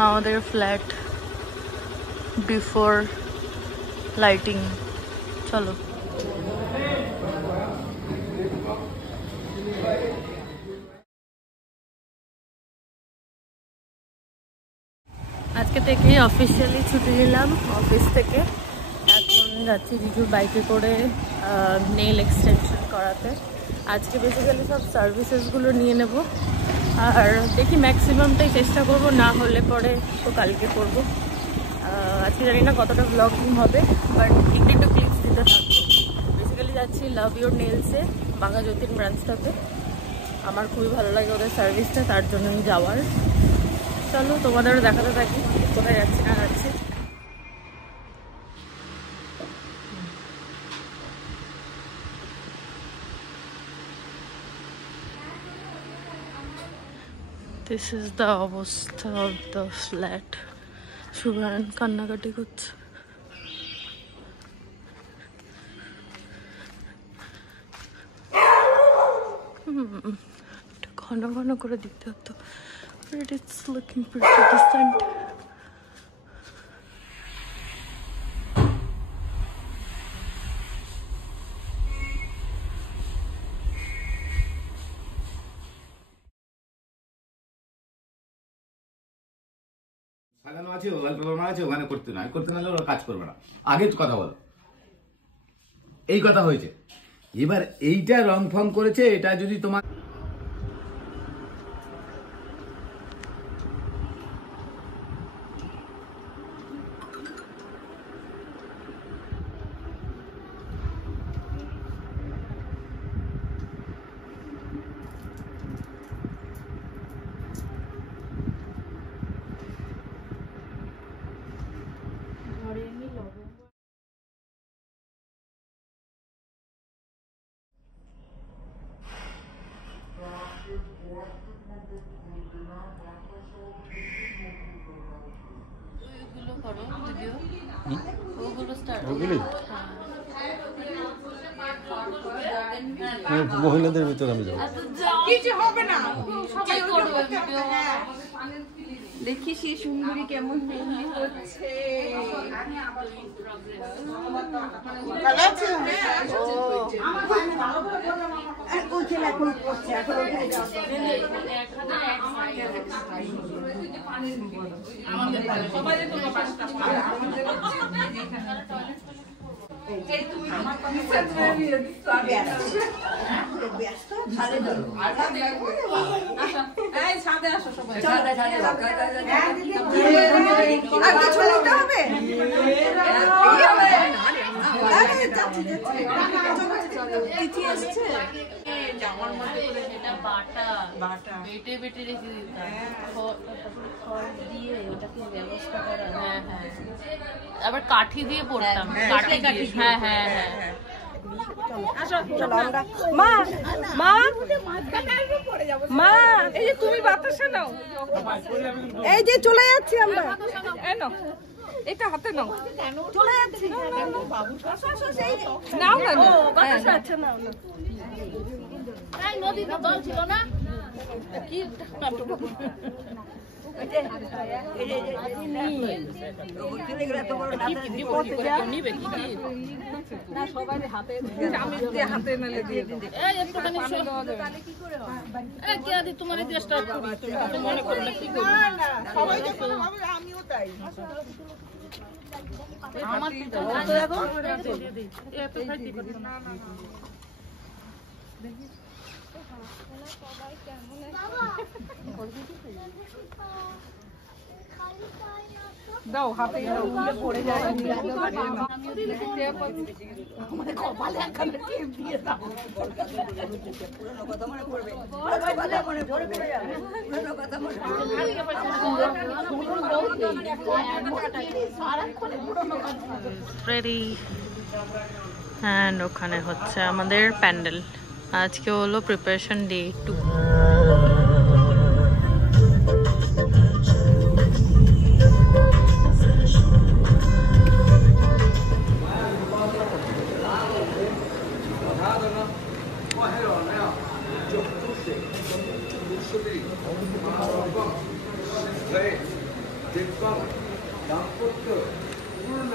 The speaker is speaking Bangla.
আমাদের ফ্ল্যাট বিফোর লাইটিং। চলো আজকে থেকে অফিসিয়ালি ছুটি নিলাম অফিস থেকে। এখন যাচ্ছি জিজুর বাইকে করে নেল এক্সটেনশন করাতে। আজকে বেসিক্যালি সব সার্ভিসেসগুলো নিয়ে নেব, আর দেখি ম্যাক্সিমামটাই চেষ্টা করব, না হলে পরে তো কালকে করব। আজকে জানি না কতটা ব্লগিং হবে, বাট একটু ক্লিপস দিতে থাকবো। বেসিক্যালি যাচ্ছি লাভ ইউর নেলসে, বাঘা যতীন ব্রাঞ্চটাতে। আমার খুবই ভালো লাগে ওদের সার্ভিসটা, তার জন্য আমি যাওয়ার। চলো তোমাদেরও দেখাতে থাকি কোথায় যাচ্ছি না যাচ্ছি। This is the অবস্থা of the flat. সুভান কান্নাকাটি করছে। ঘন ঘন করে দিতে হতো, but it's looking pretty decent. সাজানো আছে, ওয়ালপেপার মারা আছে, ওখানে করতে না, করতে না ওরা কাজ করবে না। আগে কথা বলো, এই কথা হয়েছে। এবার এইটা রং ফং করেছে, এটা যদি তোমার মহিলাদের ভিতরে আমি যাবো, কিছু হবে না, দেখি সেই সুন্দরী কেমন হচ্ছে। আবার কাঠি দিয়ে পড়তাম, কাঠি কাঠি। হ্যাঁ হ্যাঁ হ্যাঁ। মা মা মা, এই যে তুমি বাতাসা নাও, এই যে চলে যাচ্ছি আমরা, এটা হাতে নাও, চলে যাচ্ছি। নাও না, বাতাসা আছে, নাও না। নদীতে জল ছিল না কি? তোমার চেষ্টা মনে করো না, কি আমিও তাই। দাও হাতে পড়ে যায়, কপালে একখানে টিপ দিয়ে দাও। কথা মনে পড়বে, অ্যান্ড ওখানে হচ্ছে আমাদের প্যান্ডেল। আজকে হলো প্রিপারেশন ডে 2। দাম্পত্য পূর্ণ